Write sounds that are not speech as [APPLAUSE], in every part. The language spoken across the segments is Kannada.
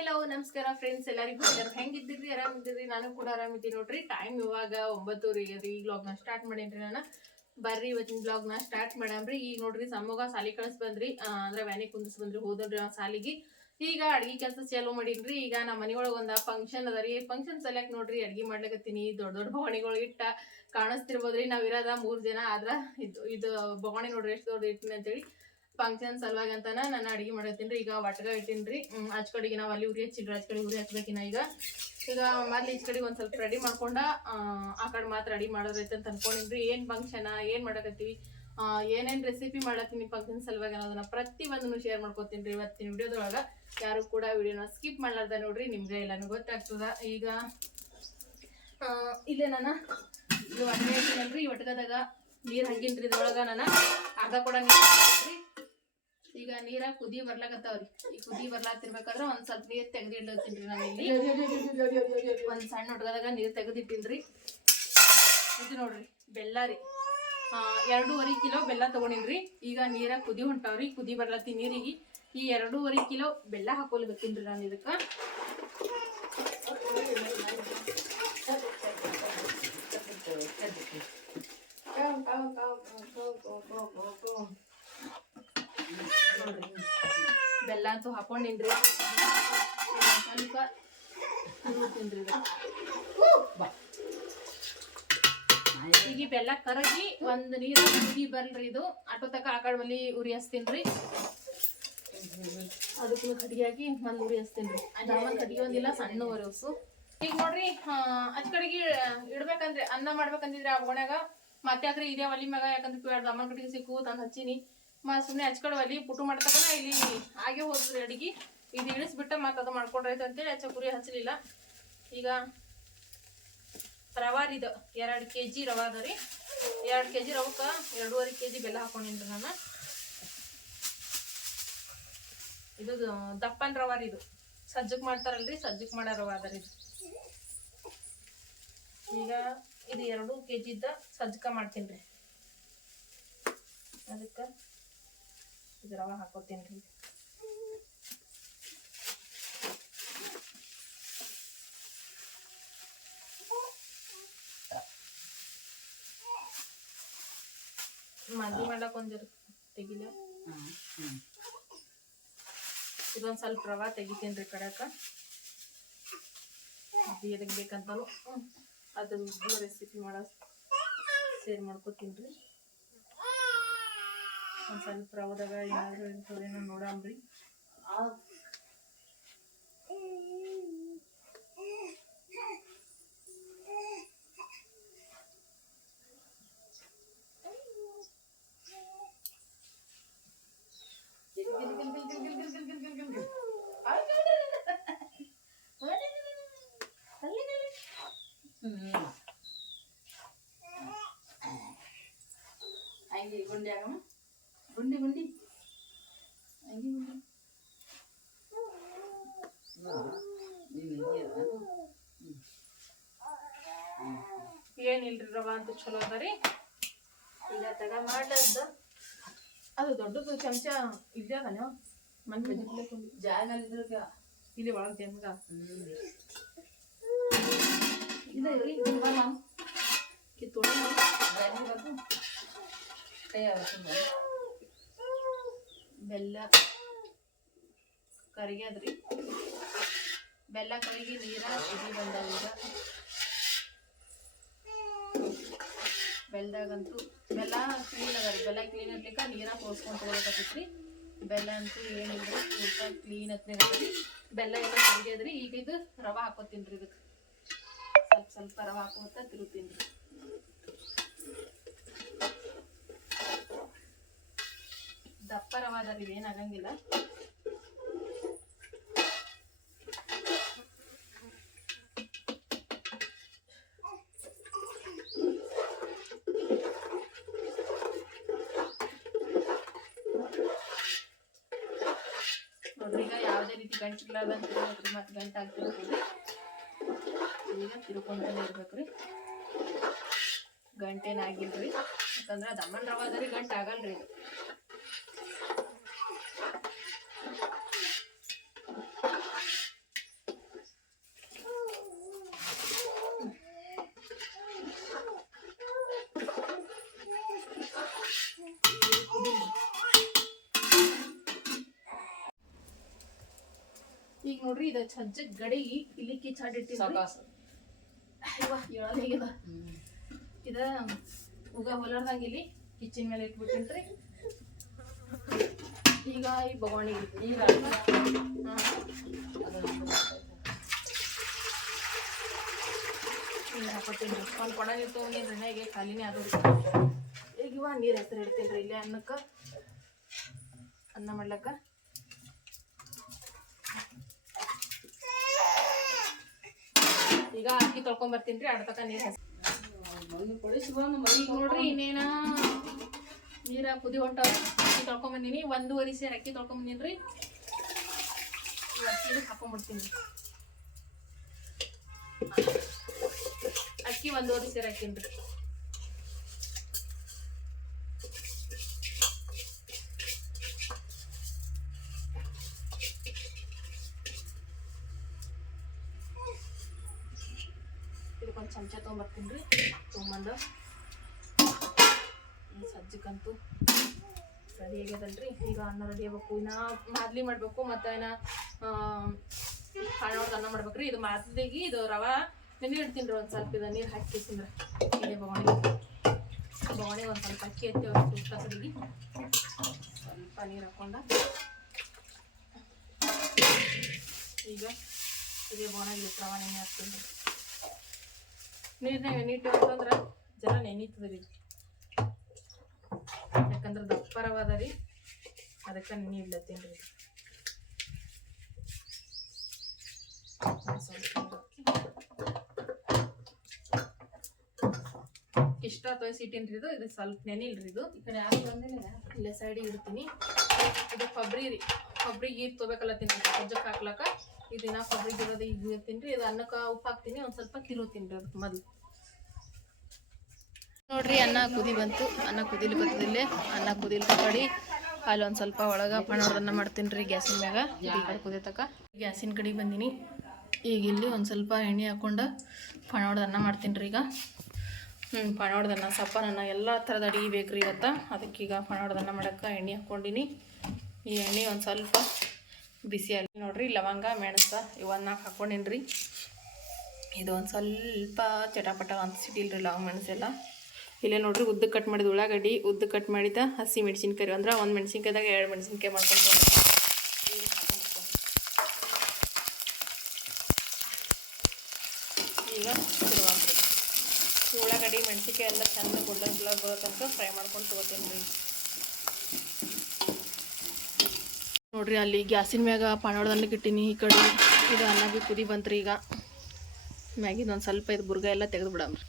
ಹಲೋ ನಮಸ್ಕಾರ ಫ್ರೆಂಡ್ಸ್ ಎಲ್ಲರಿಗೂ ಎಲ್ಲರೂ ಹೆಂಗಿದ್ದೀರಿ? ಆರಾಮಿದ್ದೀರಿ? ನಾನು ಕೂಡ ಆರಾಮಿದ್ದೀನಿ ನೋಡ್ರಿ. ಟೈಮ್ ಇವಾಗ ಒಂಬತ್ತುವರೆಗೆ ರೀ ಈ ಬ್ಲಾಗ್ನ ಸ್ಟಾರ್ಟ್ ಮಾಡೇನ್ರಿ ನಾನು. ಬರ್ರಿ, ಇವತ್ತಿನ ಬ್ಲಾಗ್ನ ಸ್ಟಾರ್ಟ್ ಮಾಡಾಮ್ರಿ. ಈಗ ನೋಡ್ರಿ ಸಮೋಗ ಸಾಲಿ ಕಳಿಸ್ ಬಂದ್ರಿ. ಅಂದ್ರೆ ವ್ಯಾನಿ ಕುಂದಿಸ್ ಬಂದ್ರಿ ಹೋದ್ರಿ ಸಾಲಿಗೆ ಈಗ ಅಡ್ಗಿ ಕೆಲಸ ಚಾಲೂ ಮಾಡೀನ್ರಿ. ಈಗ ನಮ್ಮ ಮನೆಯೊಳಗೆ ಒಂದು ಫಂಕ್ಷನ್ ಅದ ರೀ. ಫಂಕ್ಷನ್ ಸಲಕ್ ನೋಡ್ರಿ, ಅಡ್ಗಿ ಮಾಡ್ಲಕತ್ತೀನಿ. ದೊಡ್ಡ ದೊಡ್ಡ ಬವಣಿಗಳು ಇಟ್ಟ ಕಾಣಿಸ್ತಿರ್ಬೋದ್ರಿ. ನಾವ್ ಇರೋದ ಮೂರ್ ಜನ ಆದ್ರ ಇದು ಇದು ಬೊಗಣಿ ನೋಡ್ರಿ, ಎಷ್ಟು ದೊಡ್ಡ ಇಟ್ಟಿನಿ ಅಂತೇಳಿ. ಫಂಕ್ಷನ್ ಸಲುವಾಗಿ ಅಂತ ನಾನು ಅಡುಗೆ ಮಾಡತ್ತೀನಿ ಈಗ ಒಟ್ಗ ಇಟ್ಟಿನ್ರಿ ಆಚ್ ಕಡೆಗೆ ನಾವು ಅಲ್ಲಿ ಉರಿ ಹಚ್ಚಿಲ್ರಿ ಆಚ ಕಡೆ ಉರಿ ಹಚ್ಬೇಕಿನ ಈಗ. ಈಗ ಮೊದ್ಲು ಈಚ ಕಡೆಗೆ ಒಂದು ಸ್ವಲ್ಪ ರೆಡಿ ಮಾಡ್ಕೊಂಡ ಆ, ಕಡೆ ಮಾತ್ರ ರೆಡಿ ಮಾಡೋದೈತೆ ಅಂತ ಅನ್ಕೊಂಡಿನ್ರಿ ಏನ್ ಫಂಕ್ಷನ್ ಏನ್ ಮಾಡಕತ್ತೀವಿ? ಏನೇನು ರೆಸಿಪಿ ಮಾಡತ್ತೀನಿ ಫಂಕ್ಷನ್ ಸಲುವಾಗಿ ಅನ್ನೋದನ್ನ ಪ್ರತಿ ಒಂದನ್ನು ಶೇರ್ ಮಾಡ್ಕೊತೀನಿ ಇವತ್ತಿನ ವಿಡಿಯೋದೊಳಗ. ಯಾರು ಕೂಡ ವಿಡಿಯೋನ ಸ್ಕಿಪ್ ಮಾಡ್ಲಾರ್ದ ನೋಡ್ರಿ ನಿಮ್ಗೆ ಎಲ್ಲಾನು ಗೊತ್ತಾಗ್ತದ. ಈಗ ಇಲ್ಲೇ ನಾನು ಇದು ಒಟ್ಟೆ ಈ ಒಟ್ಗದಾಗ ನೀರ್ ಹಾಕಿನ್ರಿ ಇದ್ರೊಳಗ ನಾನು ಅರ್ಧ ಕೂಡ ನೀರ್ ಈಗ ನೀರ ಕುದಿ ಬರ್ಲಾಕತ್ತಾವ್ರಿ. ಈ ಕುದಿ ಬರ್ಲಾತಿರ್ಬೇಕಾದ್ರ ಒಂದ್ ಸ್ವಲ್ಪ ನೀರ್ ತೆಗ್ದಿಡ್ಲತ್ತೀನ್ರಿ ನಾನು ಇಲ್ಲಿ ಒಂದ್ ಸಣ್ಣ ಹುಡ್ಗದಾಗ ನೀರ್ ತೆಗ್ದಿಟ್ಟಿನ್ರಿ. ಇದು ನೋಡ್ರಿ, ಬೆಲ್ಲ ರೀ. ಎರಡೂವರೆ ಕಿಲೋ ಬೆಲ್ಲ ತಗೊಂಡಿನ್ರಿ. ಈಗ ನೀರ ಕುದಿ ಹೊಂಟಾವ್ರಿ, ಕುದಿ ಬರ್ಲತ್ತಿ ನೀರಿಗೆ. ಈ ಎರಡೂವರೆ ಕಿಲೋ ಬೆಲ್ಲ ಹಾಕೊಲ್ಬೇಕಿನ್ರಿ ನಾನು ಇದಕ್ಕ ಬೆಲ್ಲ ಅಂತೂ ಹಾಕೊಂಡಿನ್ರಿ ಈಗ ಬೆಲ್ಲ ಕರಗಿ ಒಂದ್ ನೀರು ಕುದಿ ಬರ್ಲ್ರಿ ಇದು. ಆಟೋ ತಕ ಆ ಕಡೆ ಬಲ್ಲಿ ಉರಿ ಹಸ್ತೀನ್ರಿ ಅದಕ್ಕೂ ಕಡಿಯಾಗಿ ಒಂದ್ ಉರಿ ಹಸ್ತೀನ್ರಿ ದಾಮನ್ ಕಟ್ಟಿಗೆ ಒಂದಿಲ್ಲ, ಸಣ್ಣ ಉರಿ ಹಸು ಈಗ ನೋಡ್ರಿ ಅದ್ ಕಡೆಗೆ ಇಡ್ಬೇಕಂದ್ರೆ ಅನ್ನ ಮಾಡ್ಬೇಕಂತಿದ್ರೆ ಆ ಒಣಗ ಮತ್ತೆ ಆದ್ರೆ ಇದೇ ಒಲಿ ಮ್ಯಾಗ ಯಾಕಂದ್ರೆ ದಮನ್ ಕಡೆಗೆ ಸಿಕ್ಕು ತಂದ್ ಹಚ್ಚಿನಿ. ಮ ಸುಮ್ನೆ ಹಚ್ ಕಡೆ ಒಲಿ ಪುಟ್ಟು ಮಾಡ್ತಕನ ಇಲ್ಲಿ ಹಾಗೆ ಹೋದ್ರಿ ಅಡಿಗೆ. ಇದು ಇಳಿಸ್ಬಿಟ್ಟ ಮತ್ತೆ ಅದು ಮಾಡ್ಕೊಂಡ್ರೈತೆ ಅಂತೇಳಿ ಹಚ್ಚ ಕುರಿ ಹಚ್ಚಲಿಲ್ಲ ಈಗ ರವಾ ರೀ ಇದು. ಎರಡು ಕೆ ಜಿ ರವಾ ಅದ ರೀ. ಎರಡು ಕೆ ಜಿ ರವಕ್ಕೆ ಎರಡೂವರೆ ಕೆ ಜಿ ಬೆಲ್ಲ ಹಾಕೊಂಡಿನ್ರಿ ನಾನು. ಇದು ದಪ್ಪನ್ ರವಾ ರೀ ಇದು. ಸಜ್ಜಕ್ ಮಾಡ್ತಾರಲ್ರಿ ಸಜ್ಜಕ್ ಮಾಡೋ ರವಾ ಅದ ರೀ ಈಗ ಇದು ಎರಡು ಕೆ ಜಿದ್ದ ಸಜ್ಜಕ ಮಾಡ್ತೀನಿ ರೀ ಅದಕ್ಕೆ ಇದು ರವಾ ಹಾಕೋತೀನಿ ರೀ ಮದ್ವಿ ಮಾಡಕ್ ಒಂದಿರ್ ತೆಗಿಲ ಇದೊಂದ್ ಸ್ವಲ್ಪ ರವಾ ತೆಗಿತೀನಿ ಕಡಕ ಅದು ಎದಕ್ ಬೇಕಂತಲೂ ಅದು ರೆಸಿಪಿ ಮಾಡೋ ಸೇರ್ ಮಾಡ್ಕೋತೀನಿ ರೀ ಒಂದ್ ಸ್ವಲ್ಪ ರವದಾಗ ಏನಾದ್ರು ಇರ್ತದೇನೋ ನೋಡಂಬ್ರಿ ಹಂಗೆ ಗುಂಡಿ ಆಗಮ್ಮ ಗುಂಡಿ ಗುಂಡಿ ಹಂಗೆ ಗುಂಡಿ ಏನಿಲ್ರಿ ರವಾ ಅಂತ ಚಲೋ ಅದ ರೀ ಈಗ ತಗ ಮಾಡ್ಲದ ಅದು ದೊಡ್ಡದು ಚಮಚ ಇಲ್ಲೇ ಅದ ನೀವು ಮನ್ ಇಲ್ಲಿ ಒಳಗೆ ತೆಮ್ಗ ಇದೆ ರೀ ಕಿತ್ತೋಣ ಬೆಲ್ಲ ಕರಿಗ್ಯದ್ರಿ ಬೆಲ್ಲ ಕರಿಗಿ ನೀರ ಕುದಿ ಬಂದಾಗ ಬೆಲ್ಲದಾಗಂತೂ ಬೆಲ್ಲ ಕ್ಲೀನ್ ಅದ ರೀ. ಬೆಲ್ಲ ಕ್ಲೀನ್ ಇರ್ಲಿಕ್ಕ ನೀರ ಕೋಸ್ಕೊಂಡು ತೊಗೊಳಕತ್ತೈತ್ರಿ ಬೆಲ್ಲ ಅಂತೂ ಏನಿಲ್ಲ ಊಟ ಕ್ಲೀನ್ ಹತ್ನಾಗ ಬೆಲ್ಲ ಎಲ್ಲ ಕರಿಗ್ಯದ್ರಿ. ಈಗ ಇದು ರವೆ ಹಾಕೋತೀನಿ ರೀ ಇದಕ್ಕೆ ಸ್ವಲ್ಪ ಸ್ವಲ್ಪ ರವೆ ಹಾಕೋತ ತಿರುತ್ತೀನಿ ರೀ ದಪ್ಪ ರವ ಅದ ಆಗಂಗಿಲ್ಲ. ಏನಾಗಂಗಿಲ್ಲ ಈಗ ಯಾವುದೇ ರೀತಿ ಗಂಟಿಲ್ಲಾರ್ದಂಗೆ ಮತ್ತೆ ಗಂಟೆ ಆಗ್ತಿರ್ತೀವಿ ಈಗ ತಿರ್ಕೊಂತಾನೆ ಇರ್ಬೇಕ್ರಿ ಗಂಟೇನಾಗಿಲ್ರಿ ಯಾಕಂದ್ರೆ ದಮ್ಮನ್ ರವ ಅದ ರೀ, ಗಂಟು ಆಗಲ್ರಿ ಇದು. ಈಗ ನೋಡ್ರಿ ಇದ ಛಜ್ಜ ಗಡಿ ಇಲ್ಲಿ ಕಿಚ್ಚಾಡಿಟ್ಟಿ ಹೇಗಿದೆ ಇದ ಉಗ ಹೊಲರ್ದಂಗ ಇಲ್ಲಿ ಕಿಚ್ಚಿನ ಮೇಲೆ ಇಟ್ಬಿಟ್ಟಿನ್ರಿ. ಈಗ ಈ ಬಗವಣಿ ಈಗ ನೀರು ಹಾಕೋತೀನಿ ಒಂದು ಕೊಡ ನೀರು ತೊಗೊಂಡಿನ್ರಿ ಹೇಗೆ ಖಾಲಿನೇ ಅದು ಈಗ ಇವ ನೀರು ಹೆಸರು ಇಡ್ತೀನಿ ಇಲ್ಲೇ ಅನ್ನಕ್ಕೆ. ಅನ್ನ ಮಾಡ್ಲಕ್ಕ. ಈಗ ಅಕ್ಕಿ ತೊಳ್ಕೊಂಡ್ ಬರ್ತೀನಿ ರೀ ಅಡ್ತಕ ನೀರು ಈಗ ನೋಡ್ರಿ ಇನ್ನೇನ? ನೀರ ಕುದಿ ಹೊಂಟ ಅಕ್ಕಿ ತೊಳ್ಕೊಂಬಂದಿನಿ ಒಂದೂವರೆ ಸೇರಿ ಅಕ್ಕಿ ತೊಳ್ಕೊಂಬಂದಿನ್ರಿ ಅಕ್ಕಿ ಹಾಕೊಂಡ್ಬಿಡ್ತೀನಿ ಅಕ್ಕಿ ಒಂದೂವರೆ ಸೇರಿ ಹಾಕಿನ್ರಿ ಇದಕ್ಕೊಂದು ಚಮಚ ತೊಗೊಂಬರ್ತೀನಿ ರೀ. ತೊಗೊಂಬಂದು. ಈ ಸಜ್ಜಕ್ಕಂತೂ ರೆಡಿ ಆಗ್ಯದಲ್ರಿ ಈಗ ಅನ್ನ ರೆಡಿ ಆಗ್ಬೇಕು. ಇನ್ನ ಮಾದ್ಲಿ ಮಾಡಬೇಕು ಮತ್ತು ಇನ್ನ ಹಾಳೊಳಗೆ ಅನ್ನ ಮಾಡ್ಬೇಕ್ರಿ ಇದು ಮಾದ್ಲಿಗೆ, ಇದು ರವ. ನೆನೆ ಇಡ್ತೀನಿ ರೀ ಒಂದು ಸ್ವಲ್ಪ. ಇದು ನೀರು ಹಾಕಿ ತಿಂದ್ರೆ ಇದೆ ಬೊಗಣಿ ಬೊಗಣಿ ಒಂದು ಸ್ವಲ್ಪ ಅಕ್ಕಿ ಎತ್ತಿ ಅವ್ರಿಗೆ ಕಸಡಿಗೆ ಸ್ವಲ್ಪ ನೀರು ಹಾಕೊಂಡ. ಈಗ ಇದೇ ಬೊಗಣಿಗೆ ರವಾ ನೆನೆ ಹಾಕ್ತೀನಿ ರೀ. ನೀರ್ನಾಗ ನೆನಿಟ್ಟು ಅಂತಂದ್ರೆ ಜರ ನೆನೀತದ ರೀ. ಯಾಕಂದ್ರೆ ದಪ್ಪರವಾದ ರೀ. ಅದಕ್ಕೆ ನೆನೆ ಇಡ್ಲತ್ತೀನಿ ರೀ. ಇಷ್ಟ ತೊಯ್ಸಿಟ್ಟಿನ್ರಿ ಇದು. ಇದು ಸ್ವಲ್ಪ ನೆನಿಲ್ರಿ ಇದು. ಈ ಕಡೆ ಯಾರು ಬಂದಿಲ್ಲ ಇಲ್ಲೇ ಸೈಡಿಗೆ ಇಡ್ತೀನಿ. ಇದು ಕೊಬ್ಬರಿ ರೀ. ಕೊಬ್ಬರಿ ಗೀರ್ ತೊಬೇಕಲ್ಲತ್ತೀನಿ ಸಜ್ಜಕ್ಕೆ ಹಾಕ್ಲಕ್ಕ. ಇದನ್ನ ಕೊಬ್ಬರಿ ಗಿಡದ ಈಗ ತಿನ್ರಿ ಇದು ಅನ್ನಕ್ಕೆ ಉಪ್ಪು ಹಾಕ್ತೀನಿ, ಒಂದು ಸ್ವಲ್ಪ ಕಿಲೋ ತಿನ್ರಿ ಅದಕ್ಕೆ ಮೊದಲು. ನೋಡ್ರಿ, ಅನ್ನ ಕುದಿ ಬಂತು. ಅನ್ನ ಕುದಿಲಿ ಬರ್ತದಿಲ್ಲೇ ಅನ್ನ ಕುದಿಲಿ ಕಡಿ ಅಲ್ಲಿ ಒಂದು ಸ್ವಲ್ಪ ಒಳಗೆ ಪಣೋದನ್ನ ಮಾಡ್ತೀನಿ ಗ್ಯಾಸಿನ ಮ್ಯಾಗ. ಕುದಿತಕ್ಕ ಗ್ಯಾಸಿನ ಕಡೆಗೆ ಬಂದೀನಿ. ಈಗ ಇಲ್ಲಿ ಒಂದು ಸ್ವಲ್ಪ ಎಣ್ಣೆ ಹಾಕೊಂಡ ಪಣೋಡ್ದು ಅನ್ನ ಮಾಡ್ತೀನಿ ರೀ ಈಗ ಹ್ಞೂ ಪಣೋಡ್ದನ್ನ ಸಪ್ಪ ನನ್ನ ಎಲ್ಲ ಥರದ ಅಡಿಗೆ ಬೇಕು ರೀ ಇವತ್ತು. ಅದಕ್ಕೀಗ ಪಣೋಡ್ದನ್ನ ಮಾಡಕ್ಕೆ ಎಣ್ಣೆ ಹಾಕೊಂಡಿನಿ. ಈ ಎಣ್ಣೆ ಒಂದು ಸ್ವಲ್ಪ ಬಿಸಿ ಅಲ್ಲಿ ನೋಡ್ರಿ, ಲವಂಗ, ಮೆಣಸ ಇವನ್ನ ಹಾಕ್ಕೊಂಡಿನಿ ರೀ ಇದು ಒಂದು ಸ್ವಲ್ಪ ಚಟಾಪಟ ಅಂತ ಸಿಟಿಲ್ರಿ ಲವಂಗ ಮೆಣಸೆಲ್ಲ ಇಲ್ಲೇ ನೋಡ್ರಿ ಉದ್ದ ಕಟ್ ಮಾಡಿದ ಉಳ್ಳಾಗಡ್ಡಿ, ಉದ್ದ ಕಟ್ ಮಾಡಿದ ಹಸಿ ಮೆಣಸಿನ್ಕಾಯಿ ಅಂದ್ರೆ ಒಂದು ಮೆಣಸಿನ್ಕಾಯ್ದಾಗ ಎರಡು ಮೆಣಸಿನ್ಕಾಯಿ ಮಾಡ್ಕೊಂಡು ಈಗ ಉಳ್ಳಾಗಡ್ಡಿ, ಮೆಣಸಿನ್ಕಾಯಿ ಎಲ್ಲ ಚೆಂದ ಗುಡ್ಡ ಗುಲಾಬ್ ಬರೋ ತನಕ ಫ್ರೈ ಮಾಡ್ಕೊಂಡು ತೊಗೋತೀನಿ ರೀ ನೋಡ್ರಿ, ಅಲ್ಲಿ ಗ್ಯಾಸಿನ ಮ್ಯಾಗ ಪಾಣೋಡ್ದನ್ನಕ್ಕೆ ಇಟ್ಟಿನಿ. ಈ ಕಡೆ ಇದು ಅನ್ನ ಬಿ ಕುದಿ ಬಂತ್ರಿ ಈಗ. ಮ್ಯಾಗಿದ ಒಂದು ಸ್ವಲ್ಪ ಇದು ಬುರ್ಗ ಎಲ್ಲ ತೆಗೆದು ಬಿಡಮ್ರಿ.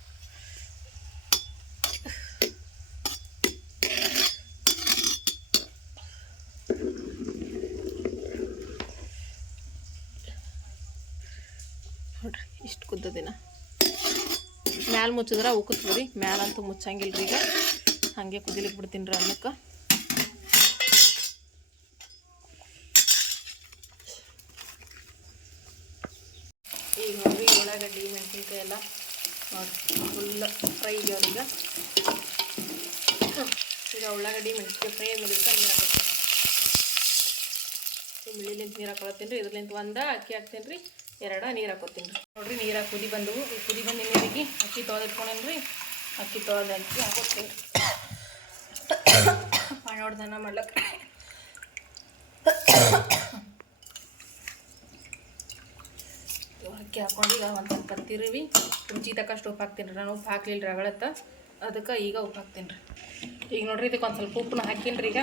ನೋಡ್ರಿ, ಇಷ್ಟು ಕುದ್ದದಿನ. ಮ್ಯಾಲ ಮುಚ್ಚಿದ್ರೆ ಉಕ್ಕುತ್ತದ ರೀ ಮ್ಯಾಲಂತೂ ಮುಚ್ಚಂಗಿಲ್ಲ ರೀ ಈಗ. ಹಾಗೆ ಕುದಿಲಿಕ್ಕೆ ಬಿಡ್ತೀನಿ ರೀ ಅನ್ನಕ್ಕೆ ಈಗ ನೋಡ್ರಿ ಉಳ್ಳಾಗಡ್ಡಿ ಮೆಣಸಿನ್ಕಾಯಿ ಎಲ್ಲ ನೋಡ್ರಿ ಫುಲ್ ಫ್ರೈ ಈಗ ಈಗ ಉಳ್ಳಾಗಡ್ಡಿ ಮೆಣಸಿಗೆ ಫ್ರೈ ಆದ್ಮೇಲೆ ನೀರು ಹಾಕೋತೀನಿ. ಮಿಳಿಲಿಂತ ನೀರು ಹಾಕೊಳತ್ತೀನಿ ರೀ, ಇದ್ರಲಿಂತ ಒಂದು, ಅಕ್ಕಿ ಹಾಕ್ತೀನಿ ರೀ, ಎರಡು ನೀರು ಹಾಕೋತೀನಿ ರೀ. ನೋಡ್ರಿ, ನೀರು ಕುದಿ ಬಂದವು. ಕುದಿ ಬಂದ ನೀರಿಗೆ ಅಕ್ಕಿ ತೊಳೆದಿಟ್ಕೊಂಡೇನು ರೀ, ಅಕ್ಕಿ ತೊಳೆದು ಅಕ್ಕಿ ಹಾಕೋತೀನಿ [COUGHS] ಮಾಡೋಡ್ದನ್ನ ಮಾಡ್ಲಕ್ಕೆ. [COUGHS] ಅಕ್ಕಿ ಹಾಕೊಂಡು ಈಗ ಒಂದು ಸ್ವಲ್ಪ ತಿರುವಿ ರುಚಿ ತಕ್ಕಷ್ಟು ಉಪ್ಪು ಹಾಕ್ತೀನಿ ನಾನು ಉಪ್ಪು ಹಾಕ್ಲಿಲ್ಲ ರೀ ಅಗಳತ್ತ. ಅದಕ್ಕೆ ಈಗ ಉಪ್ಪು ಹಾಕ್ತೀನಿ ರೀ. ಈಗ ನೋಡ್ರಿ, ಇದಕ್ಕೆ ಒಂದು ಸ್ವಲ್ಪ ಉಪ್ಪನ್ನ ಹಾಕೀನಿ ರೀ ಈಗ.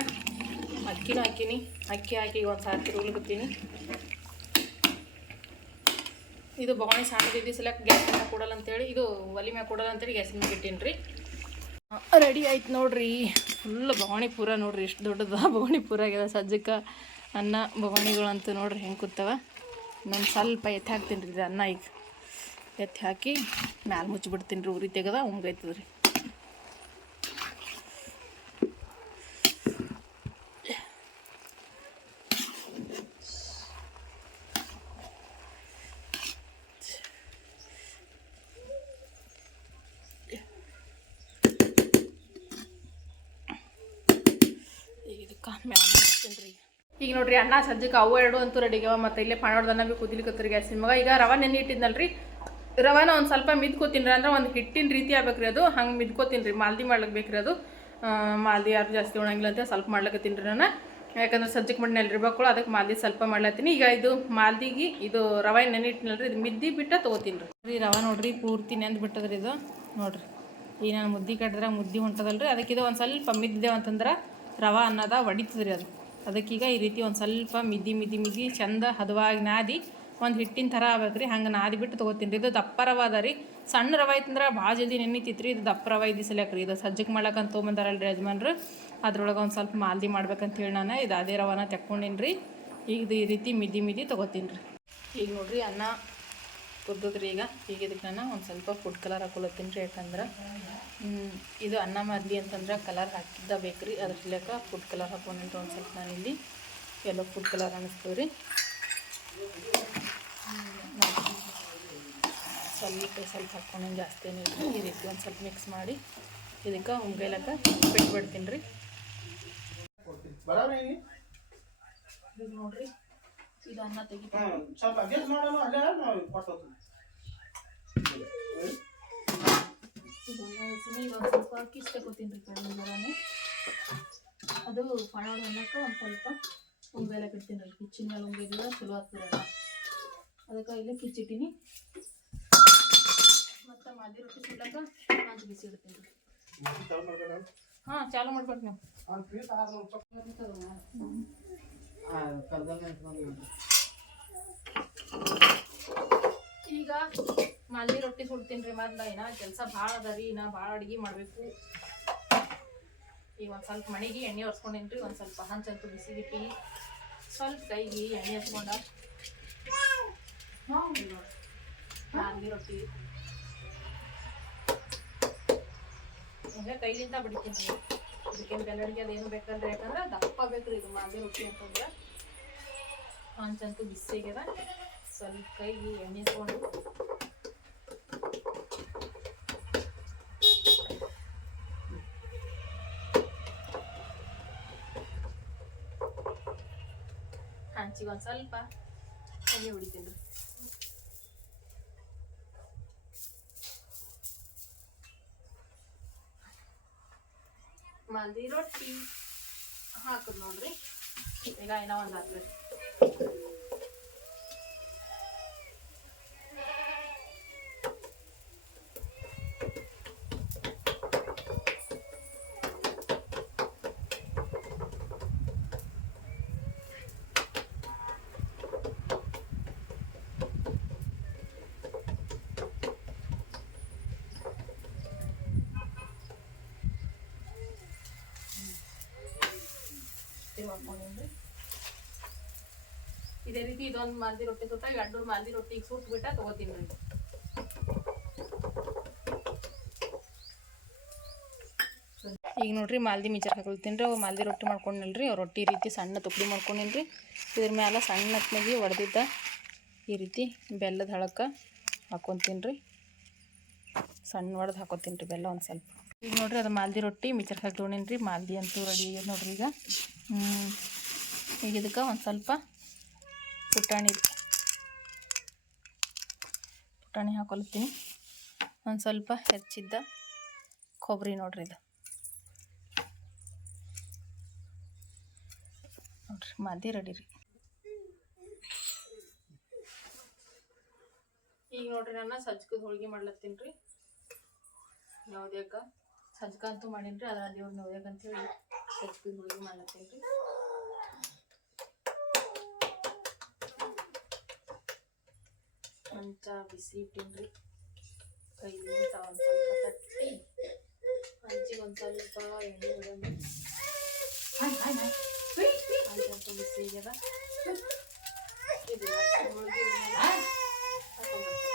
ಅಕ್ಕಿನೂ ಹಾಕೀನಿ. ಅಕ್ಕಿ ಹಾಕಿ ಒಂದು ಸಾರು ತಿರುಗ್ಲಿಕತ್ತೀನಿ ಇದು ಬೊಗಣಿ ಸಣ್ಣದಿದ್ದು ಸಲ ಗ್ಯಾಸ್ ಮ್ಯಾಗ ಕೊಡಲ್ಲ ಅಂತೇಳಿ, ಇದು ಒಲಿ ಮ್ಯಾಗ ಕೊಡಲ್ಲ ಅಂತೇಳಿ ಗ್ಯಾಸ್ ಮ್ಯಾಗ ಇಟ್ಟೀನಿ ರೀ. ರೆಡಿ ಆಯ್ತು ನೋಡ್ರಿ. ಫುಲ್ ಬೊಗಣಿ ಪೂರ ನೋಡ್ರಿ. ಎಷ್ಟು ದೊಡ್ಡದ ಬೊಗಣಿ ಪೂರ ಆಗ್ಯದ. ಸಜ್ಜಕ್ಕೆ ಅನ್ನ, ಬೊಗಣಿಗಳಂತೂ ನೋಡ್ರಿ ಹೆಂಗೆ ಕೂತವ. ನಾನು ಸ್ವಲ್ಪ ಎತ್ತಿ ಹಾಕ್ತೀನಿ ರೀ ಅನ್ನ ಈಗ. ಎತ್ತಿ ಹಾಕಿ ಮ್ಯಾಲೆ ಮುಚ್ಚಿಬಿಡ್ತೀನಿ ರೀ, ಉರಿ ತೆಗೆದ ಉಮ್ಗೈತದ ರೀ ಈಗ ಇದಕ್ಕೆ ಮ್ಯಾಲೆ ಮುಚ್ತೀನಿ ರೀ ಈಗ ನೋಡ್ರಿ ಅನ್ನ ಸಜ್ಜಕ್ಕೆ ಅವು ಎರಡು ಅಂತೂ ರೆಡಿ ಆಗ್ಯಾವ, ಮತ್ತು ಇಲ್ಲೇ ಪಾಣೋಡ್ದನ್ನ ಬಿ ಕುದಿಲಿಕತ್ರಿ ಗ್ಯಾಸ್ ಮಗ ಈಗ ರವೆ ನೆನೆ ಇಟ್ಟಿದ್ನಲ್ರಿ ರವಾನ ಒಂದು ಸ್ವಲ್ಪ ಮಿದ್ಕೋತೀನಿ ಅಂದ್ರೆ ಒಂದು ಹಿಟ್ಟಿನ ರೀತಿ ಆಗ್ಬೇಕ್ರಿ ಅದು. ಹಂಗೆ ಮಿದ್ಕೋತೀನಿ ಮಾಲ್ದಿ ಮಾಡ್ಲಿಕ್ಕೆ ಬೇಕ್ರಿ ಅದು. ಮಾಲ್ದಿ ಯಾರು ಜಾಸ್ತಿ ಉಣಂಗಿಲ್ಲ ಅಂತ ಸ್ವಲ್ಪ ಮಾಡ್ಲಕತ್ತೀನಿ ರೀ ನಾನು. ಯಾಕಂದ್ರೆ ಸಜ್ಜಕ್ಕೆ ಮಾಡಿ ನೆಲ್ರಿ ಮಕ್ಕಳು, ಅದಕ್ಕೆ ಮಾಲ್ದಿ ಸ್ವಲ್ಪ ಮಾಡ್ಲತ್ತೀನಿ. ಈಗ ಇದು ಮಾಲ್ದಿಗೆ, ಇದು ರವೆ ನೆನೆ ಇಟ್ಟಿನಲ್ರಿ ಇದು ಮಿದ್ದಿ ಬಿಟ್ಟ ತೊಗೋತೀನಿ ರೀ ರವೆ ನೋಡ್ರಿ ಪೂರ್ತಿ ನೆಂದು ಬಿಟ್ಟದ್ರಿ ಇದು. ನೋಡ್ರಿ ಈ ನಾನು ಮುದ್ದೆ ಕಟ್ಟಿದ್ರೆ ಮುದ್ದೆ ಹೊಂಟದಲ್ರಿ. ಅದಕ್ಕೆ ಇದು ಒಂದು ಸ್ವಲ್ಪ ಮಿದ್ದಿದ್ದೇವೆ ಅಂತಂದ್ರೆ ರವೆ ಅನ್ನದ ಒಡಿತದ್ರಿ ಅದು. ಅದಕ್ಕೀಗ ಈ ರೀತಿ ಒಂದು ಸ್ವಲ್ಪ ಮಿದಿ ಮಿದಿ ಮಿದಿ ಚಂದ ಹದವಾಗಿ ನಾದಿ ಒಂದು ಹಿಟ್ಟಿನ ಥರ ಆಗ್ಬೇಕ್ರಿ. ಹಂಗೆ ನಾದಿ ಬಿಟ್ಟು ತೊಗೋತೀನಿ ರೀ. ಇದು ದಪ್ಪ ರವೆ ಅದ ರೀ. ಸಣ್ಣ ರವೆ ಐತಂದ್ರೆ ಭಾಳ ಜಲ್ದಿ ನೆನಿತಿತ್ತು ರೀ ಇದು ದಪ್ಪ ರವೆ ಇದ್ದು ರೀ ಇದು ಸಜ್ಜಕ್ಕೆ ಮಾಡ್ಲಕ್ಕಂತ ತೊಗೊಂಬಂದಾರಲ್ರಿ ಯಜಮಾನ್ರು. ಅದ್ರೊಳಗೆ ಒಂದು ಸ್ವಲ್ಪ ಮಾಲ್ದಿ ಮಾಡ್ಬೇಕಂತ ನಾನು ಇದು ಅದೇ ರವನ ತೆಕ್ಕೊಂಡೀನಿ ರೀ ಈಗ ಈ ರೀತಿ ಮಿದಿ ಮಿದಿ ತೊಗೋತೀನಿ ರೀ ಈಗ ನೋಡಿರಿ ಅನ್ನ ಕುದ್ದದ್ರಿ ಈಗ. ಈಗ ಇದಕ್ಕೆ ನಾನು ಒಂದು ಸ್ವಲ್ಪ ಫುಡ್ ಕಲರ್ ಹಾಕೊಳತ್ತೀನಿ ರೀ ಯಾಕಂದ್ರೆ ಇದು ಅನ್ನ ಮಾದಲಿ ಅಂತಂದ್ರೆ ಕಲರ್ ಹಾಕಿದ್ದ ಬೇಕ್ರಿ. ಅದ್ರ ಸಲಕ ಫುಡ್ ಕಲರ್ ಹಾಕೊಂಡಿನಿ ಒಂದು ಸ್ವಲ್ಪ ನಾನು ಇಲ್ಲಿ ಎಲ್ಲೋ ಫುಡ್ ಕಲರ್ ಅನ್ನಿಸ್ತೇವೆ ರೀ. ಸ್ವಲ್ಪ ಸ್ವಲ್ಪ ಹಾಕೊಂಡಂಗೆ ಜಾಸ್ತಿ ಏನಿಲ್ಲ ಈ ರೀತಿ ಒಂದು ಸ್ವಲ್ಪ ಮಿಕ್ಸ್ ಮಾಡಿ ಇದಕ್ಕೆ ಉಂಬೇಲಕ ಬಿಟ್ಬಿಡ್ತೀನಿ ರೀ. ನೋಡ್ರಿ ಇದು ಅನ್ನ ತೆಗಿತೀನಿ ಹಾಂ ಸ್ವಲ್ಪ ಗೆಸ್ ಮಾಡೋಣ ಅಲ್ಲೇ ನಾವು ಕೊಟ್ಟೋಗ್ತೀವಿ ಇದನ್ನ ಒಂದು ಸ್ವಲ್ಪ ಅಕ್ಕಿ ತಗೋತೀನಿ ರೀ ಕಡಿಮೆ ಬರೋನೆ ಅದು ಪಣೋಳ ಅನ್ನಕ್ಕೆ ಒಂದು ಸ್ವಲ್ಪ ಉಂಬೆಲ್ಲ ಇಡ್ತೀನಿ ರೀ ಕಿಚ್ಚಿನ ಮೇಲೆ ಉಂಬೆಲ್ಲ ಚಲೋ ಆಗ್ತಿರಲ್ಲ ಅದಕ್ಕೆ ಇಲ್ಲಿ ಕಿಚ್ಚಿಟ್ಟಿನಿ ಮತ್ತು ಮಾದಿ ರೊಟ್ಟಿ ಸುಡ್ಲಕ್ಕ ಹಂಚು ಬಿಸಿ ಇಡ್ತೀನಿ ರೀ ಹಾಂ ಚಾಲು ಮಾಡ್ಬೇಕು ನೀವು ಈಗ ಮಾಲ್ದಿ ರೊಟ್ಟಿ ಸುಡ್ತೀನಿ ರೀ ಮೊದ್ಲ ಏನ, ಕೆಲಸ ಭಾಳ ಅದ ರೀ, ಇನ್ನ ಭಾಳ ಅಡ್ಗೆ ಮಾಡಬೇಕು. ಈಗ ಒಂದು ಸ್ವಲ್ಪ ಮನೆಗೆ ಎಣ್ಣೆ ಒರ್ಸ್ಕೊಂಡೇನಿ ರೀ ಒಂದು ಸ್ವಲ್ಪ ಹಂಚಂತೂ ಬಿಸಿಗಿಟ್ಟಿ, ಸ್ವಲ್ಪ ಕೈಗೆ ಎಣ್ಣೆ ಹಚ್ಕೊಂಡ ಮಾಲ್ದಿ ರೊಟ್ಟಿ. ಹಿಂಗೆ ಕೈಲಿಂದ ಬಿಡ್ತೀನಿ. ರೀ ಇದಕ್ಕೇನು ಬೆಲ್ಲಡಿಗೆ ಅದೇನು ಬೇಕಂದ್ರೆ ಯಾಕಂದ್ರೆ ದಪ್ಪ ಬೇಕ್ರಿ ಇದು ಮಾಲ್ದಿ ರೊಟ್ಟಿ ಅಂತಂದ್ರೆ. ಹಂಚಂತೂ ಬಿಸಿಗ್ಯದ ಸ್ವಲ್ಪ ಕೈಗೆ ಎಣ್ಣೆ ಹಚ್ಕೊಂಡು ಹಂಚಿಗೆ ಒಂದು ಸ್ವಲ್ಪ ಎಣ್ಣೆ ಹೊಡಿತೀನಿ. ಮಾಲ್ದಿ ರೊಟ್ಟಿ ಹಾಕದ್ ನೋಡ್ರಿ. ಈಗ ಏನೋ ಒಂದು ಹಾಕ್ರಿ ಇದೇ ರೀತಿ ಇದೊಂದು ಮಾಲ್ದಿ ರೊಟ್ಟಿ ಸುಟ್ಟ ಎರಡು ಮಾಲ್ದಿ ರೊಟ್ಟಿ ಈಗ ಸುಟ್ಟು ಬಿಟ್ಟ ತಗೋತೀನಿ ರೀ ಈಗ ನೋಡ್ರಿ ಮಾಲ್ದಿ ಮಿಚರ್ ಹಾಕೊಳ್ತೀನಿ ರೀ. ಮಾಲ್ದಿ ರೊಟ್ಟಿ ಮಾಡ್ಕೊಂಡಿಲ್ಲ ಅವು ರೊಟ್ಟಿ ರೀತಿ ಸಣ್ಣ ತುಪ್ಪಡಿ ಮಾಡ್ಕೊಂಡಿನ್ರಿ ರೀ. ಇದ್ರ ಮ್ಯಾಲ ಸಣ್ಣ ಹತ್ನಾಗಿ ಒಡೆದಿದ್ದ ಈ ರೀತಿ ಬೆಲ್ಲದ ಹಳಕ್ಕೆ ಹಾಕೊತೀನಿ ರೀ. ಸಣ್ಣ ಒಡೆದು ಹಾಕೋತೀನಿ ರೀ ಬೆಲ್ಲ ಒಂದು ಸ್ವಲ್ಪ. ಈಗ ನೋಡ್ರಿ ಅದು ಮಾಲ್ದಿ ರೊಟ್ಟಿ ಮಿಚರ್ ಹಾಕಿ ತೊಗೊಂಡೀನಿ ರೀ. ಮಾಲ್ದಿ ಅಂತೂ ರೆಡಿ ಆಗ್ಯದ ನೋಡ್ರಿ ಈಗ. ಈಗ ಇದಕ್ಕೆ ಒಂದು ಸ್ವಲ್ಪ ಪುಟಾಣಿ ಪುಟಾಣಿ ಹಾಕೊಳ್ತೀನಿ. ಒಂದು ಸ್ವಲ್ಪ ಹೆಚ್ಚಿದ್ದ ಕೊಬ್ಬರಿ ನೋಡ್ರಿ ಇದು. ನೋಡ್ರಿ ಮಾದಿ ರೆಡಿ ರೀ. ಈಗ ನೋಡ್ರಿ ನಾನು ಸಜ್ಜಕದ ಹೋಳಿಗೆ ಮಾಡ್ಲತ್ತೀನಿ ರೀ. ನವದ್ಯಾಕ ಸಜ್ಕ ಅಂತೂ ಮಾಡೀನಿ ರೀ ಅದ್ರ ದೇವ್ರ ನವದ್ಯಾಕ ಅಂತೇಳಿ ಸಜ್ಕದ ಹೋಳಿಗೆ ಮಾಡ್ಲತ್ತೀನಿ ರೀ ಅಂತ ಬಿಸಿ ಇಟ್ಟೀನಿ ರೀ ಕೈಲಿಂದ ಒಂದು ಸ್ವಲ್ಪ ತಟ್ಟಿ ಹಂಚಿಗೆ ಒಂದು ಸ್ವಲ್ಪ ಎಣ್ಣೆ ಬಿಡೋಣ ಸ್ವಲ್ಪ ಬಿಸಿ ಆಗ್ಯದ. ಇದು ಹೋಳಿಗೆ ಹಾಕೊಂಡ್ಬರ್ತೀನಿ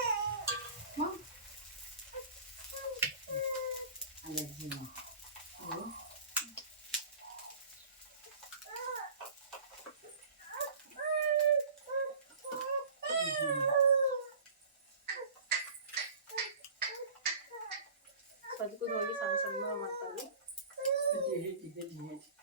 ಸಜ್ಕದ ಹೋಳಿಗೆ ಸಣ್ಣ ಸಣ್ಣ ಮಾಡ್ತಾರೆ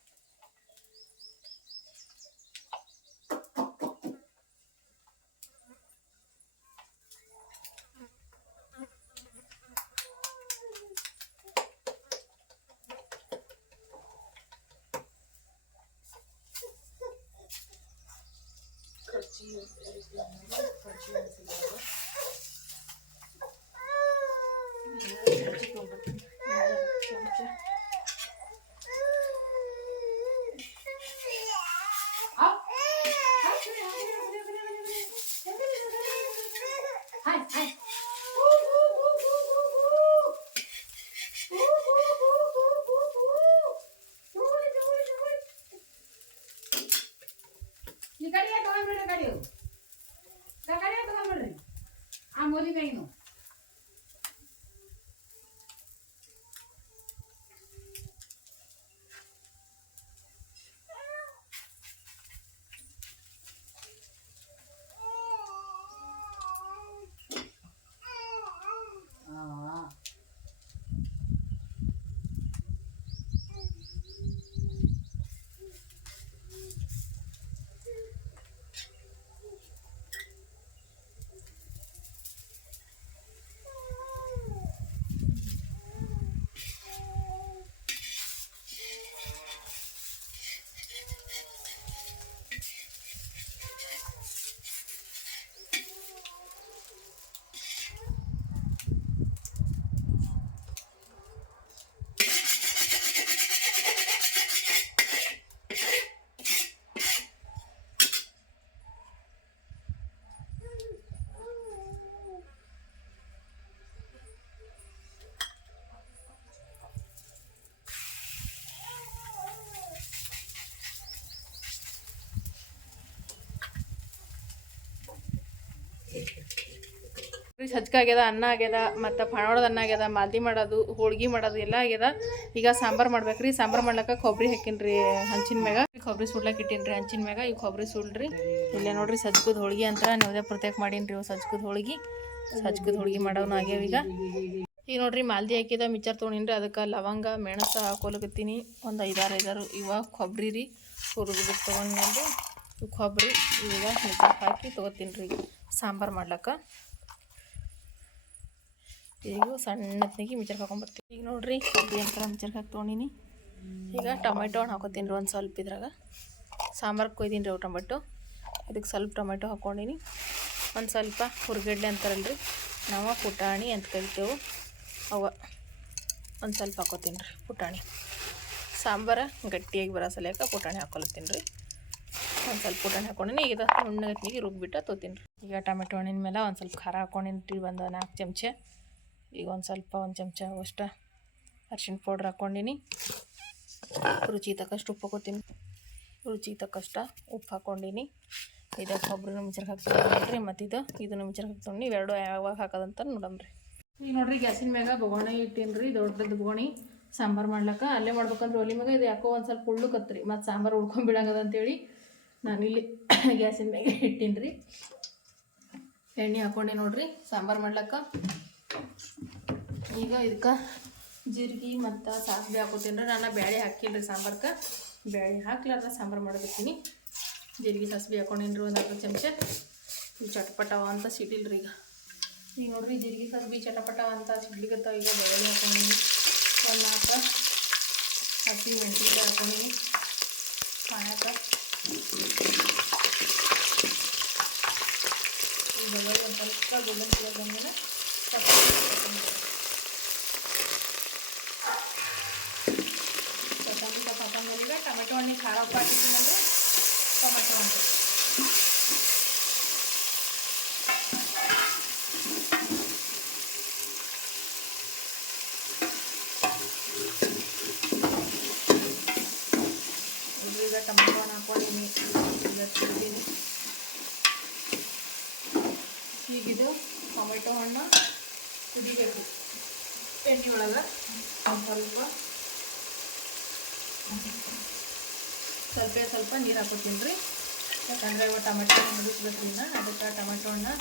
ಸಜ್ಕ ಆಗ್ಯದ, ಅನ್ನ ಆಗ್ಯದ, ಮತ್ತು ಪಣೋಳದ ಅನ್ನ ಆಗ್ಯದ, ಮಾಲ್ದಿ ಮಾಡೋದು, ಹೋಳ್ಗೆ ಮಾಡೋದು ಎಲ್ಲ ಆಗ್ಯದ. ಈಗ ಸಾಂಬಾರು ಮಾಡ್ಬೇಕ್ರಿ. ಸಾಂಬಾರು ಮಾಡ್ಲಕ್ಕ ಕೊಬ್ಬರಿ ಹಾಕಿನ್ರಿ ಹಂಚಿನ ಮ್ಯಾಗ. ಕೊಬ್ಬರಿ ಸುಡ್ಲಕ್ಕೆ ರೀ ಹಂಚಿನ ಮ್ಯಾಗ. ಈಗ ಕೊಬ್ಬರಿ ಸುಡ್ರಿ ಇಲ್ಲೇ ನೋಡ್ರಿ ಸಜ್ಕದ ಹೋಳ್ಗೆ ಅಂತ ನವದೇ ಪ್ರತ್ಯೇಕ ಮಾಡೀನಿ ರೀ ಸಜ್ಕದ ಹೋಳ್ಗೆ. ಸಜ್ಕದ ಹೋಳ್ಗೆ ಮಾಡೋನು ಆಗ್ಯಾವ ಈಗ. ಈಗ ನೋಡ್ರಿ ಮಾಲ್ದಿ ಹಾಕಿದ ಮಿಚ್ಚರ್ ತೊಗೊಂಡಿನ್ರಿ. ಅದಕ್ಕೆ ಲವಂಗ, ಮೆಣಸ ಹಾಕೊಲಕತ್ತೀನಿ. ಒಂದು ಐದಾರು ಐದಾರು ಇವಾಗ ಕೊಬ್ಬರಿ ರೀ ಹುರಿದು ತೊಗೊಂಡು ಕೊಬ್ಬರಿ ಈಗ ಮಿಚ್ಚರ್ ಹಾಕಿ ತೊಗೋತೀನಿ ರೀ ಸಾಂಬಾರು ಮಾಡ್ಲಕ್ಕ. ಈಗ ಸಣ್ಣತ್ನಾಗಿ ಮಿಚರ್ಗೆ ಹಾಕೊಂಡ್ಬರ್ತೀವಿ ಈಗ ನೋಡಿರಿ ಕೊಬ್ಬರಿ ಅಂತ ಮಿಚರ್ಗೆ ತೊಗೊಂಡಿನಿ. ಈಗ ಟೊಮೆಟೊ ಹಣ್ಣು ಹಾಕೋತೀನಿ ರೀ ಒಂದು ಸ್ವಲ್ಪ ಇದ್ರಾಗ. ಸಾಂಬಾರು ಕೊಯ್ದೀನಿ ರೀ ಟೊಮೆಟೊ. ಇದಕ್ಕೆ ಸ್ವಲ್ಪ ಟೊಮೆಟೊ ಹಾಕ್ಕೊಂಡಿನಿ ಒಂದು ಸ್ವಲ್ಪ ಹುರ್ಗಡ್ಲೆ ರೀ ನಾವು ಪುಟಾಣಿ ಅಂತ ಕರಿತೇವೆ. ಅವ ಒಂದು ಸ್ವಲ್ಪ ಹಾಕೋತೀನಿ ರೀ ಪುಟಾಣಿ. ಸಾಂಬಾರ ಗಟ್ಟಿಯಾಗಿ ಬರೋ ಸಲಕ ಪುಟಾಣಿ ಹಾಕೊಳತ್ತೀನಿ ರೀ. ಒಂದು ಸ್ವಲ್ಪ ಪುಟಾಣಿ ಹಾಕೊಂಡಿನಿ. ಈಗ ನುಣ್ಣಗತ್ನಿಗೆ ರುಬ್ಬಿಟ್ಟು ತೊತೀನಿ ಈಗ ಟೊಮೆಟೊ ಹಣ್ಣಿನ ಮೇಲೆ ಒಂದು ಸ್ವಲ್ಪ ಖಾರ ಹಾಕೊಂಡಿನಿ ಒಂದು ನಾಲ್ಕು ಚಮಚ. ಈಗ ಒಂದು ಸ್ವಲ್ಪ ಒಂದು ಚಮಚ ಅಷ್ಟ ಅರ್ಶಿಣ ಪೌಡ್ರ್ ಹಾಕ್ಕೊಂಡಿನಿ ರುಚಿ ತಕ್ಕಷ್ಟು ಉಪ್ಪು ಹಾಕೋತೀನಿ ರುಚಿ ತಕ್ಕಷ್ಟು ಉಪ್ಪು ಹಾಕ್ಕೊಂಡಿನಿ ಇದು ಕೊಬ್ಬರಿ ಮಿಚರ್ಗೆ ಹಾಕ್ತೀನಿ ಮತ್ತು ಇದು ಇದು ಮಿಚರ್ಗೆ ಹಾಕ್ತೀನಿ ಇವೆರಡು ಯಾವಾಗ ಹಾಕೋದಂತ ನೋಡಮ್ರಿ ಈಗ ನೋಡ್ರಿ ಗ್ಯಾಸಿನ ಮ್ಯಾಗ ಬೊಗೋಣಿ ಇಟ್ಟೀನಿ ರೀ. ದೊಡ್ಡದು ಬೊಗೋಣಿ. ಸಾಂಬಾರು ಮಾಡ್ಲಕ್ಕ ಅಲ್ಲೇ ಮಾಡ್ಬೇಕಂದ್ರೆ ಒಲಿ ಮ್ಯಾಗ ಇದು ಯಾಕೋ ಒಂದು ಸ್ವಲ್ಪ ಉಳ್ಳುಕತ್ರಿ ಮತ್ತು ಸಾಂಬಾರು ಉಳ್ಕೊಂಬಿಡಂಗದ ಅಂತೇಳಿ ನಾನಿಲ್ಲಿ [COUGHS] ಗ್ಯಾಸಿನ ಮ್ಯಾಗೆ ಇಟ್ಟೀನಿ ರೀ ಎಣ್ಣೆ ಹಾಕೊಂಡೆ ನೋಡ್ರಿ, ಸಾಂಬಾರು ಮಾಡ್ಲಕ್ಕ. ಈಗ ಇದಕ್ಕೆ ಜೀರಿಗೆ ಮತ್ತು ಸಾಸಿವೆ ಹಾಕೋತೀನಿ ರೀ ನಾನು ಬೇಳೆ ಹಾಕಿಲ್ರಿ ಸಾಂಬಾರ್ಕ. ಬ್ಯಾಳೆ ಹಾಕ್ಲಾರ್ದ ಸಾಂಬಾರು ಮಾಡಕತ್ತೀನಿ ಜೀರಿಗೆ ಸಾಸಿವೆ ಹಾಕೊಂಡಿನಿ ರೀ ಒಂದು ಅರ್ಧ ಚಮಚ. ಚಟಪಟವ ಅಂತ ಸಿಡಿಲ್ರಿ ಈಗ. ಈಗ ನೋಡ್ರಿ ಜೀರಿಗೆ ಸಾಸಿವೆ ಚಟಪಟವ ಅಂತ ಸಿಡ್ಲಿಕತ್ತಾವ ಈಗ ಬೇಳೆ ಹಾಕೊಂಡೀನಿ. ಒಂದು ನಾಲ್ಕು ಹಸಿ ಮೆಣಸಿನ್ಕಾಯಿ ಹಾಕೊಂಡೀನಿ. ಪಾನಕ ಈಗ ಬೆಳ್ಳುಳ್ಳಿ ಒಂದು ಸ್ವಲ್ಪ ಗೋಲ್ಡನ್ ಕಲರ್ ಬಂದ್ಮೇಲೆ ಕೊತ್ತಂಬರಿ ಸ್ವಲ್ಪ ಹಾಕೊಂಡ್ಮೇಲೆ ಈಗ ಟೊಮೆಟೊ ಹಣ್ಣಿಗೆ ಖಾರ ಉಪ್ಪು ಹಾಕಿದ್ದೀನಂದ್ರೆ ಟೊಮೆಟೊ ಹಣ್ಣು ಇದು ಈಗ ಟೊಮೆಟೊ ಹಣ್ಣು ಹಾಕ್ಕೊಂಡಿನಿ ಈಗ ತಿರುಗಿನಿ ಹೀಗಿದು ಟೊಮೆಟೊ ಹಣ್ಣು ಕುದಿಬೇಕು ಎಣ್ಣೆ ಒಳಗೆ ಒಂದು ಸ್ವಲ್ಪ ಸ್ವಲ್ಪ ಸ್ವಲ್ಪ ನೀರು ಹಾಕೋತೀನಿ ರೀ. ಯಾಕಂದ್ರೆ ಇವ ಟೊಮೆಟೊ ಮುಗಿಸ್ಬೇಕು ಇನ್ನ. ಅದಕ್ಕೆ ಟೊಮೆಟೊ ಹಣ್ಣು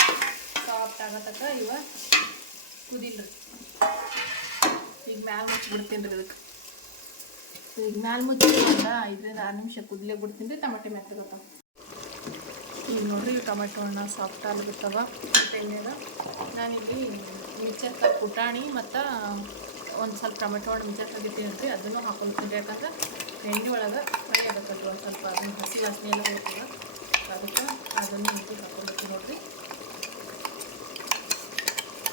ಸಾಫ್ಟ್ ಆಗತಕ್ಕ ಇವ ಕುದಿಲ್ರಿ ಈಗ ಮ್ಯಾಲ ಮುಚ್ಚಿಬಿಡ್ತೀನಿ ರೀ ಅದಕ್ಕೆ. ಈಗ ಮ್ಯಾಲ ಮುಚ್ಚಿ ಒಂದು ಐದರಿಂದ ಆರು ನಿಮಿಷ ಕುದಿಲೇ ಬಿಡ್ತೀನಿ ರೀ ಟೊಮೆಟೊ ಮೆತ್ತಗತ್ತ ಈಗ ನೋಡ್ರಿ ಟೊಮೆಟೊ ಹಣ್ಣು ಸಾಫ್ಟ್ ಆಗಿಬಿಡ್ತಾವ ಟೈಮ್ನಾಗ ನಾನಿಲ್ಲಿ ಮಿಕ್ಸರ್ಕ ಪುಟಾಣಿ ಮತ್ತು ಒಂದು ಸ್ವಲ್ಪ ಟೊಮೆಟೊ ಹಣ್ಣು ಮಿಕ್ಸರ್ ತೆಗಿತೀನಿ ರೀ. ಅದನ್ನು ಹಾಕೊಳ್ತೀನಿ ಯಾಕಂದ್ರೆ ಎಣ್ಣೆ ಒಳಗೆ ಫ್ರೈ ಆಗಬೇಕಲ್ರಿ ಒಂದು ಸ್ವಲ್ಪ ಅದನ್ನು ಹಸಿ ವಾಸನೆ ಎಲ್ಲ ಬರ್ತದೆ ಅದಕ್ಕೆ ಅದನ್ನು ನೀರಿಗೆ ಹಾಕೊಬೇಕು ನೋಡ್ರಿ.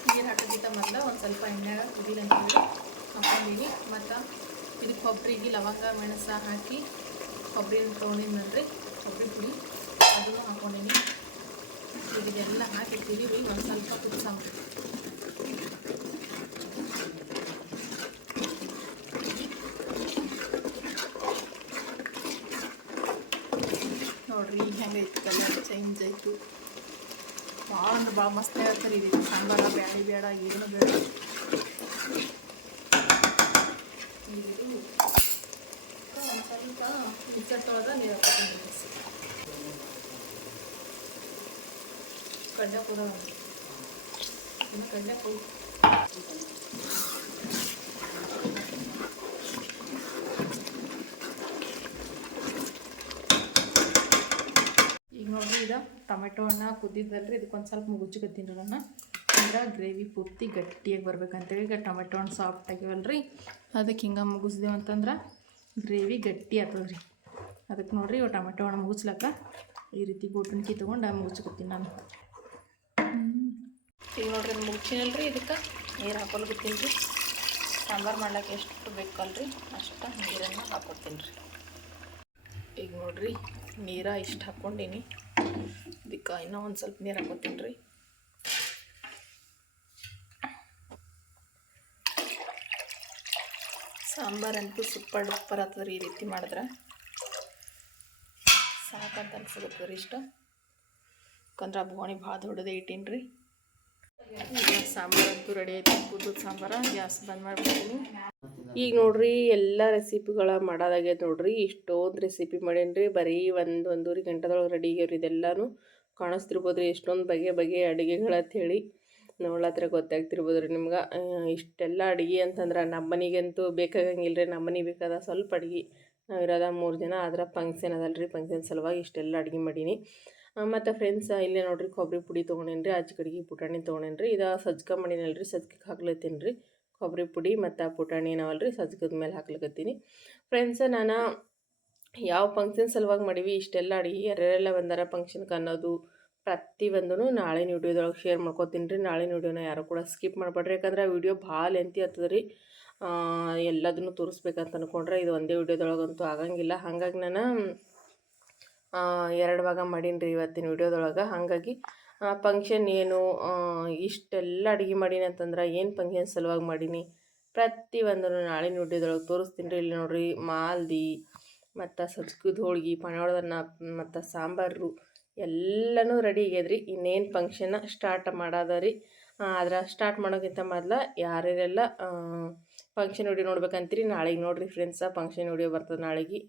ನೀರು ಹಾಕೋದಿತ್ತ ಮೊದಲು ಒಂದು ಸ್ವಲ್ಪ ಎಣ್ಣೆಗೆ ಕುದಿಲಿ ಅಂತೇಳಿ ಹಾಕೊಂಡೀನಿ ಮತ್ತು ಇದು ಕೊಬ್ಬರಿಗೆ ಲವಂಗ, ಮೆಣಸು ಹಾಕಿ ಕೊಬ್ಬರಿ ತೊಗೊಂಡಿದ್ನಲ್ರಿ ಕೊಬ್ಬರಿ ಪುಡಿ ಅದನ್ನು ಹಾಕೊಂಡಿನಿ ಇದೆಲ್ಲ ಹಾಕಿ ತಿರುವಿ ಒಂದು ಸ್ವಲ್ಪ ಕುದಿಸೋಣ ನೋಡ್ರಿ ಈಗ ಹೆಂಗೈತಿ ಕಲರ್ ಚೇಂಜ್ ಆಯಿತು ಭಾಳ ಅಂದ್ರೆ ಭಾಳ ಮಸ್ತ್ ಹೇಳ್ತಾರೆ ಇದು ಸಾಂಬಾರ ಬ್ಯಾಳಿ ಬೇಡ, ಏನು ಬೇಡ. ಮಿಕ್ಸರ್ ತೊಳೆದ ನೀರು ಮಿಕ್ಸಿ ಕಡ್ಲೆ ಕೂಡ ಪುಡಿ ಈಗ ನೋಡ್ರಿ ಇದು ಟೊಮೆಟೊ ಹಣ್ಣ ಕುದ್ದಿದ್ದಲ್ರಿ ಇದಕ್ಕೊಂದು ಸ್ವಲ್ಪ ಮುಗುಚ್ಕತ್ತೀನಿ ನಾನು ಅಂದ್ರೆ ಗ್ರೇವಿ ಪೂರ್ತಿ ಗಟ್ಟಿಯಾಗಿ ಬರ್ಬೇಕಂತೇಳಿ ಈಗ ಟೊಮೆಟೊ ಹಣ್ಣು ಸಾಫ್ಟ್ ಆಗ್ಯವಲ್ರಿ ಅದಕ್ಕೆ ಹಿಂಗೆ ಮುಗಿಸ್ದೇವು ಅಂತಂದ್ರೆ ಗ್ರೇವಿ ಗಟ್ಟಿ ಆಗ್ತದ್ರಿ ಅದಕ್ಕೆ ನೋಡಿರಿ ಇವು ಟೊಮೆಟೊ ಹಣ್ಣು ಮುಗಿಸ್ಲಕ್ಕ ಈ ರೀತಿ ಬೋಟನ್ಕಿ ತೊಗೊಂಡು ಮುಗಿಸ್ಕೊತೀನಿ ನಾನು. ಈಗ ನೋಡ್ರಿ ಮುಗಿಸಿನಲ್ರಿ ಇದಕ್ಕೆ. ನೀರು ಹಾಕೊಲ್ಗತ್ತೀನಿ ರೀ ಸಾಂಬಾರು ಮಾಡ್ಲಿಕ್ಕೆ ಎಷ್ಟು ಬೇಕಲ್ರಿ? ಅಷ್ಟು ನೀರನ್ನು ಹಾಕೊತೀನಿ ರೀ. ಈಗ ನೋಡ್ರಿ ನೀರ ಇಷ್ಟು ಹಾಕ್ಕೊಂಡೀನಿ ಇದಕ್ಕೆ ಇನ್ನೂ ಒಂದು ಸ್ವಲ್ಪ ನೀರು ಹಾಕೋತೀನಿ ರೀ ಸಾಂಬಾರಂತೂ ಸೂಪರ್ ಡೂಪರ್ ಆಗ್ತದೆ ಈ ರೀತಿ ಮಾಡಿದ್ರೆ. ಸಾಕಂತ ಅನ್ಸುತ್ತೆ ರೀ ಇಷ್ಟ. ಯಾಕಂದ್ರೆ ಬೋಣಿ ಭಾಳ ದೊಡ್ಡದೇ ಇಟ್ಟೀನಿ ರೀ. ಸಾಂಬಾರಂತೂ ರೆಡಿ ಆಯ್ತು ಕುದ್ದು ಸಾಂಬಾರ, ಗ್ಯಾಸ್ ಬಂದ್ ಮಾಡಿಬಿಡ್ತೀನಿ. ಈಗ ನೋಡ್ರಿ ಎಲ್ಲ ರೆಸಿಪಿಗಳ ಮಾಡೋದಾಗ್ಯದ ನೋಡ್ರಿ. ಇಷ್ಟೊಂದು ರೆಸಿಪಿ ಮಾಡೇನ್ರಿ. ಬರೀ ಒಂದು ಒಂದೂವರೆ ಗಂಟೆದೊಳಗೆ ರೆಡಿ ಆಗ್ಯಾವ್ರಿ ಇದೆಲ್ಲನೂ. ಕಾಣಿಸ್ತಿರ್ಬೋದು ರೀ ಎಷ್ಟೊಂದು ಬಗೆ ಬಗೆ ಅಡುಗೆಗಳಂತ ಹೇಳಿ. ನೋಡ್ಲತ್ರ ಗೊತ್ತಾಗ್ತಿರ್ಬೋದು ರೀ ನಿಮ್ಗೆ ಇಷ್ಟೆಲ್ಲ ಅಡುಗೆ ಅಂತಂದ್ರೆ ನಮ್ಮ ಮನೆಗಂತೂ ಬೇಕಾಗಂಗಿಲ್ಲ ರೀ ನಮ್ಮ ಬೇಕಾದ ಸ್ವಲ್ಪ ಅಡುಗೆ. ನಾವಿರೋದ ಮೂರು ಜನ. ಆದ್ರೆ ಫಂಕ್ಷನ್ ಅದಲ್ರಿ. ಫಂಕ್ಷನ್ ಸಲುವಾಗಿ ಇಷ್ಟೆಲ್ಲ ಅಡುಗೆ ಮಾಡೀನಿ. ಮತ್ತು ಫ್ರೆಂಡ್ಸ್ ಇಲ್ಲೇ ನೋಡ್ರಿ ಕೊಬ್ಬರಿ ಪುಡಿ ತೊಗೊಂಡೇನಿ ರೀ ಅಜ್ಜಿ ಕಡಿಗೆ ಪುಟಾಣಿ ತೊಗೊಂಡೇನಿ ರೀ ಇದು ಸಜ್ಕ ಮಾಡೀನಲ್ರಿ. ಸಜ್ಕಕ್ಕೆ ಹಾಕ್ಲತ್ತೀನಿ ರೀ ಕೊಬ್ಬರಿ ಪುಡಿ ಮತ್ತು ಪುಟಾಣಿ ನಾವಲ್ರಿ ಸಜ್ಕದ ಮೇಲೆ ಹಾಕ್ಲಿಕತ್ತೀನಿ. ಫ್ರೆಂಡ್ಸ ನಾನು ಯಾವ ಫಂಕ್ಷನ್ ಸಲುವಾಗಿ ಮಾಡೀವಿ, ಇಷ್ಟೆಲ್ಲ ಅಡುಗೆ ಯಾರ್ಯಾರೆಲ್ಲ ಬಂದಾರ ಫಂಕ್ಷನ್ಗೆ ಅನ್ನೋದು ಪ್ರತಿಯೊಂದೂ ನಾಳಿನ ವೀಡಿಯೋದೊಳಗೆ ಶೇರ್ ಮಾಡ್ಕೋತೀನಿ ರೀ ನಾಳಿನ ವಿಡಿಯೋನ ಯಾರು ಕೂಡ ಸ್ಕಿಪ್ ಮಾಡಬೇಡ್ರಿ ಯಾಕಂದ್ರೆ ಆ ವಿಡಿಯೋ ಭಾಳ ಲೆಂತಿ ಆಗ್ತದೆ ರೀ ಎಲ್ಲದನ್ನು ತೋರಿಸ್ಬೇಕಂತ ಅಂದ್ಕೊಂಡ್ರೆ ಇದು ಒಂದೇ ವೀಡಿಯೋದೊಳಗಂತೂ ಆಗಂಗಿಲ್ಲ. ಹಾಗಾಗಿ ನಾನು ಎರಡು ಭಾಗ ಮಾಡೀನಿ ರೀ ಇವತ್ತಿನ ವೀಡಿಯೋದೊಳಗೆ. ಹಾಗಾಗಿ ಫಂಕ್ಷನ್ ಏನು? ಇಷ್ಟೆಲ್ಲ ಅಡುಗೆ ಮಾಡೀನಿ ಅಂತಂದ್ರೆ ಏನು ಫಂಕ್ಷನ್ ಸಲುವಾಗಿ ಮಾಡೀನಿ? ಪ್ರತಿ ಒಂದನ್ನು ನಾಳೆ ನೋಡಿದೊಳಗೆ ತೋರಿಸ್ತೀನಿ ರೀ ಇಲ್ಲಿ ನೋಡ್ರಿ. ಮಾಲ್ದಿ, ಮತ್ತು ಸಜ್ಕದ ಹೋಳ್ಗೆ ಪಣೋಳದನ್ನ ಮತ್ತು ಸಾಂಬಾರು ಎಲ್ಲನೂ ರೆಡಿ ಆಗ್ಯದ್ರಿ. ಇನ್ನೇನು ಫಂಕ್ಷನ್ನ ಸ್ಟಾರ್ಟ್ ಮಾಡೋದ ರೀ. ಆದ್ರೆ ಸ್ಟಾರ್ಟ್ ಮಾಡೋಕ್ಕಿಂತ ಮೊದಲು ಯಾರ್ಯಾರೆಲ್ಲ ಫಂಕ್ಷನ್ ವಿಡಿಯೋ ನೋಡ್ಬೇಕಂತೀರಿ ನಾಳೆಗೆ ನೋಡಿರಿ ಫ್ರೆಂಡ್ಸ ಫಂಕ್ಷನ್ ವಿಡಿಯೋ ಬರ್ತದೆ ನಾಳೆಗೆ.